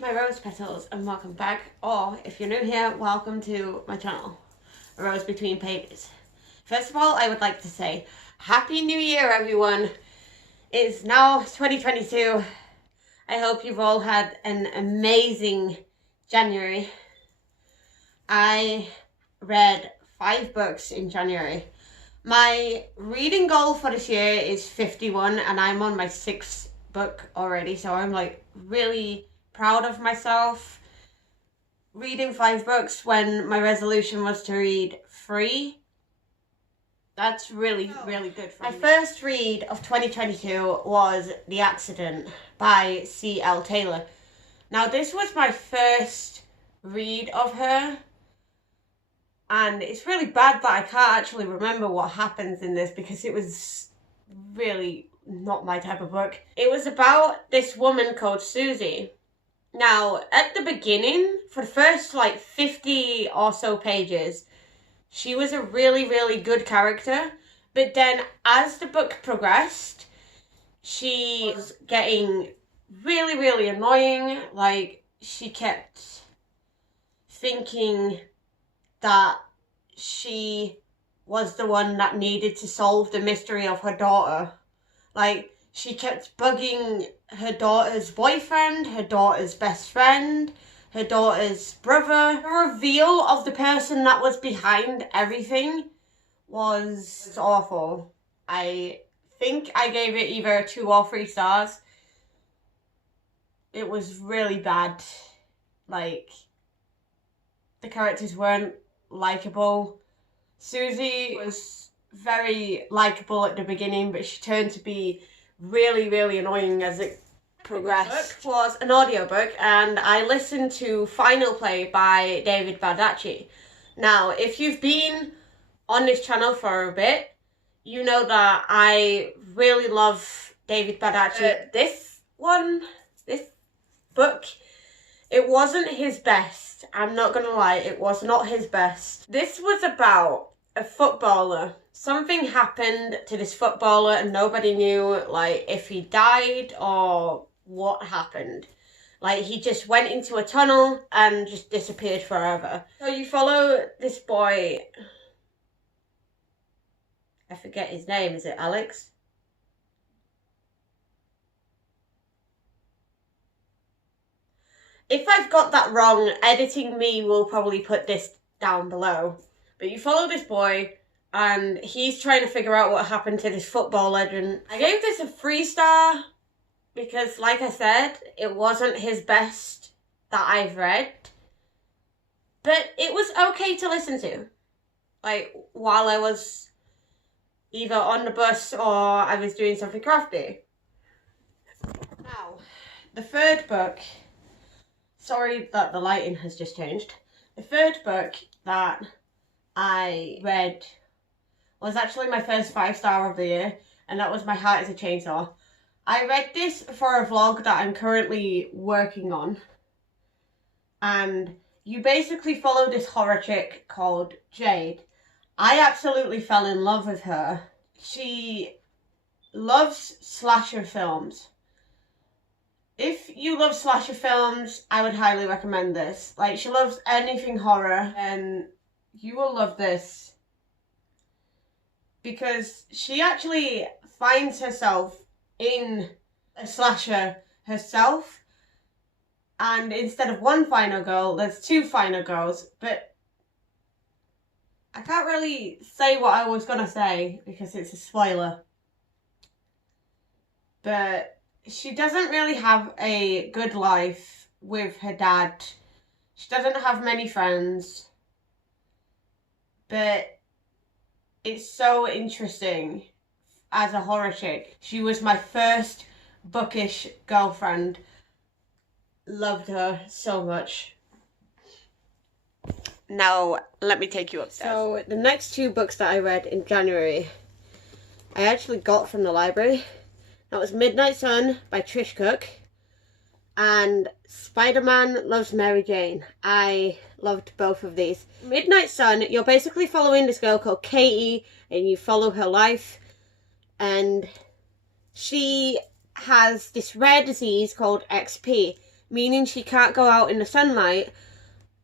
my rose petals, and welcome back, or if you're new here, welcome to my channel, A Rose Between Pages. First of all, I would like to say Happy New Year, everyone. It's now 2022. I hope you've all had an amazing January. I read 5 books in January. My reading goal for this year is 51, and I'm on my 6th book already, so I'm like really proud of myself reading 5 books when my resolution was to read 3. That's really good for me. My first read of 2022 was The Accident by C.L. Taylor. Now this was my first read of her, and it's really bad that I can't actually remember what happens in this because it was really not my type of book. It was about this woman called Susie. Now, at the beginning, for the first like 50 or so pages, she was a really good character. But then as the book progressed, she was getting really annoying. Like, she kept thinking that she was the one that needed to solve the mystery of her daughter. Like, she kept bugging her daughter's boyfriend, her daughter's best friend, her daughter's brother. The reveal of the person that was behind everything was awful. I think I gave it either 2 or 3 stars. It was really bad. Like, the characters weren't likable. Susie was very likable at the beginning, but she turned to be really annoying as it progressed. The book was an audiobook, and I listened to Final Play by David Baldacci. Now, if you've been on this channel for a bit, you know that I really love David Baldacci. This book, it wasn't his best. I'm not gonna lie, it was not his best. This was about a footballer. Something happened to this footballer and nobody knew like if he died or what happened. Like, he just went into a tunnel and just disappeared forever. So you follow this boy, I forget his name, is it Alex? If I've got that wrong, editing me will probably put this down below. But you follow this boy, and he's trying to figure out what happened to this football legend. I gave this a 3-star because, like I said, it wasn't his best that I've read. But it was okay to listen to. Like, while I was either on the bus or I was doing something crafty. Now, the 3rd book... Sorry that the lighting has just changed. The 3rd book that I read was actually my first 5-star of the year, and that was My Heart is a Chainsaw. I read this for a vlog that I'm currently working on, and you basically follow this horror chick called Jade. I absolutely fell in love with her. She loves slasher films. If you love slasher films, I would highly recommend this. Like, she loves anything horror, and you will love this. Because she actually finds herself in a slasher herself. And instead of one final girl, there's 2 final girls. But I can't really say what I was going to say because it's a spoiler. But she doesn't really have a good life with her dad. She doesn't have many friends. But it's so interesting as a horror chick. She was my first bookish girlfriend. Loved her so much. Now, let me take you upstairs. So, the next 2 books that I read in January, I actually got from the library. That was Midnight Sun by Trish Cook and Spider-Man Loves Mary Jane. I loved both of these. Midnight Sun, you're basically following this girl called Katie, and you follow her life, and she has this rare disease called XP. meaning she can't go out in the sunlight,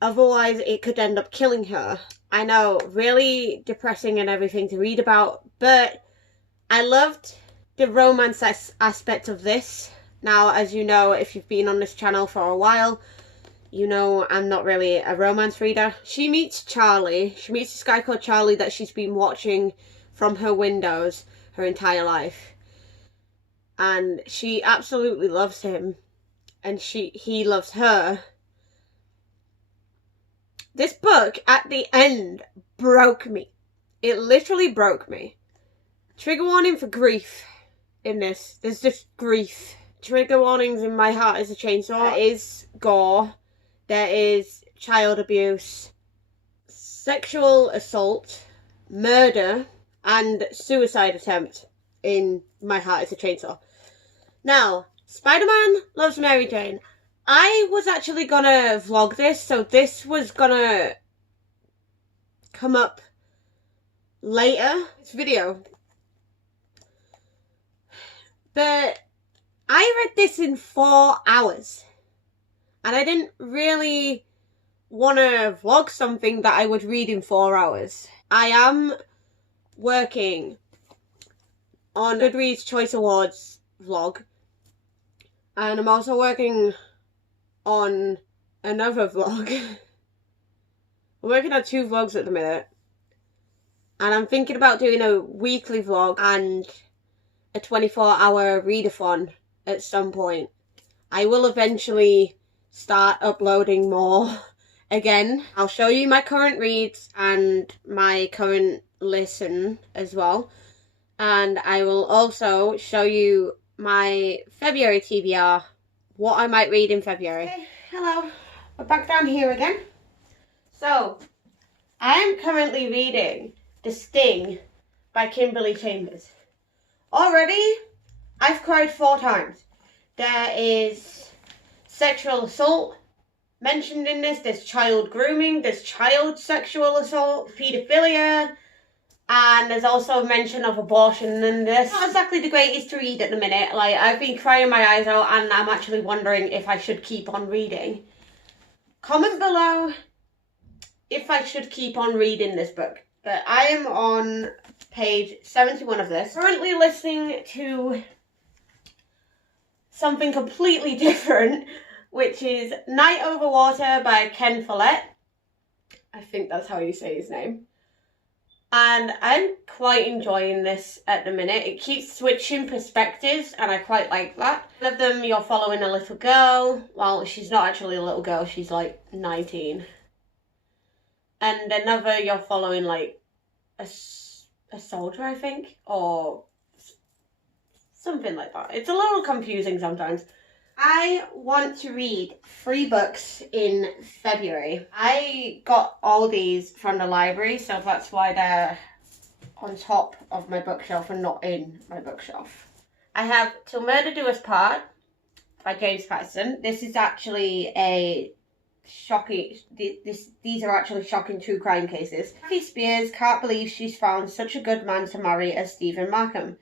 otherwise it could end up killing her. I know, really depressing and everything to read about, but I loved the romance aspect of this. Now, as you know, if you've been on this channel for a while, you know I'm not really a romance reader. She meets Charlie. She meets this guy called Charlie that she's been watching from her windows her entire life. And she absolutely loves him. And he loves her. This book, at the end, broke me. It literally broke me. Trigger warning for grief in this. There's just grief. Trigger warnings in My Heart is a Chainsaw. There is gore. There is child abuse, sexual assault, murder, and suicide attempt in My Heart is a Chainsaw. Now, Spider-Man Loves Mary Jane. I was actually gonna vlog this, so this was gonna come up later, this video. But I read this in 4 hours. And I didn't really want to vlog something that I would read in 4 hours. I am working on Goodreads Choice Awards vlog. And I'm also working on another vlog. I'm working on 2 vlogs at the minute. And I'm thinking about doing a weekly vlog and a 24-hour readathon at some point. I will eventually start uploading more again. I'll show you my current reads and my current listen as well. And I will also show you my February TBR, what I might read in February. Okay, hello, we're back down here again. So, I am currently reading The Sting by Kimberly Chambers. Already, I've cried 4 times. There is sexual assault mentioned in this, there's child grooming, there's child sexual assault, paedophilia, and there's also mention of abortion in this. Not exactly the greatest to read at the minute. Like, I've been crying my eyes out and I'm actually wondering if I should keep on reading. Comment below if I should keep on reading this book. But I am on page 71 of this. Currently listening to something completely different, which is Night Over Water by Ken Fullette. I think that's how you say his name. And I'm quite enjoying this at the minute. It keeps switching perspectives and I quite like that. One of them, you're following a little girl. Well, she's not actually a little girl, she's like 19. And another, you're following like a soldier, I think, or something like that. It's a little confusing sometimes. I want to read 3 books in February. I got all these from the library, so that's why they're on top of my bookshelf and not in my bookshelf. I have Till Murder Do Us Part by James Patterson. This is actually a shocking, these are actually shocking true crime cases. Kathy Spears can't believe she's found such a good man to marry as Stephen Markham.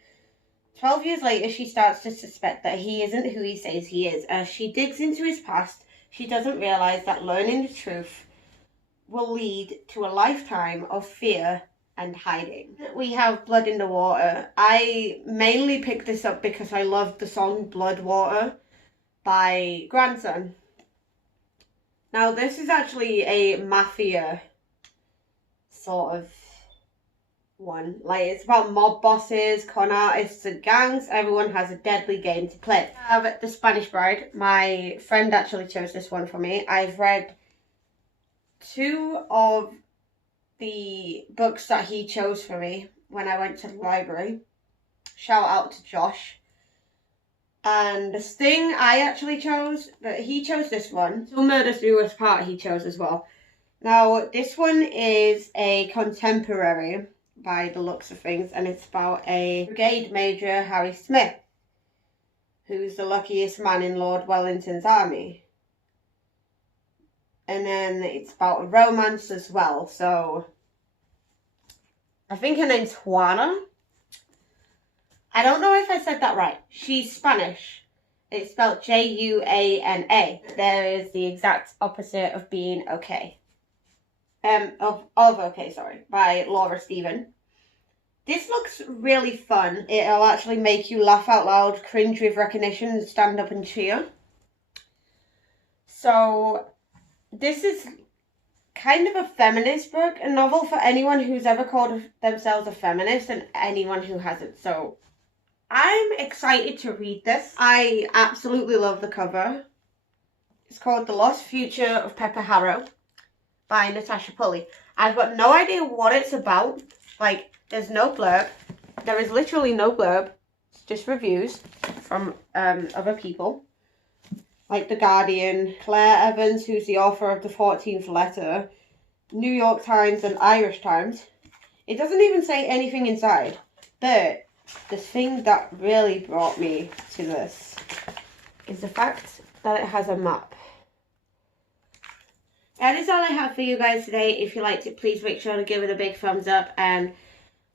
12 years later, she starts to suspect that he isn't who he says he is. As she digs into his past, she doesn't realise that learning the truth will lead to a lifetime of fear and hiding. We have Blood in the Water. I mainly picked this up because I loved the song Blood Water by Grandson. Now, this is actually a mafia sort of one. Like, it's about mob bosses, con artists and gangs. Everyone has a deadly game to play. I have The Spanish Bride. My friend actually chose this one for me. I've read 2 of the books that he chose for me when I went to the library. Shout out to Josh. And The Sting I actually chose, but he chose this one. Till Murder Do Us Part he chose as well. Now, this one is a contemporary by the looks of things, and it's about a brigade major, Harry Smith, who's the luckiest man in Lord Wellington's army. And then it's about a romance as well, so I think her name's Juana. I don't know if I said that right. She's Spanish, It's spelled Juana. There is the exact opposite of being okay. Of okay, sorry, by Laura Stephen. This looks really fun. It'll actually make you laugh out loud, cringe with recognition, and stand up and cheer. So, this is kind of a feminist book, a novel for anyone who's ever called themselves a feminist and anyone who hasn't. So, I'm excited to read this. I absolutely love the cover. It's called The Lost Future of Pepper Harrow by Natasha Pulley. I've got no idea what it's about. Like, there's no blurb. There is literally no blurb. It's just reviews from other people. Like The Guardian, Claire Evans, who's the author of the 14th letter, New York Times and Irish Times. It doesn't even say anything inside. But the thing that really brought me to this is the fact that it has a map. That is all I have for you guys today. If you liked it, please make sure to give it a big thumbs up and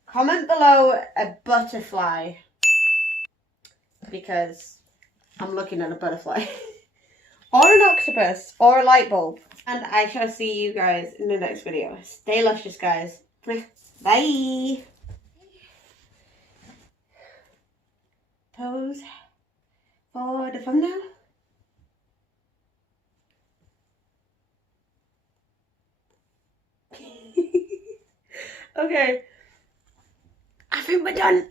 comment below a butterfly, because I'm looking at a butterfly. Or an octopus, or a light bulb. And I shall see you guys in the next video. Stay luscious, guys. Bye. Pose for the thumbnail. Okay. I think we're done.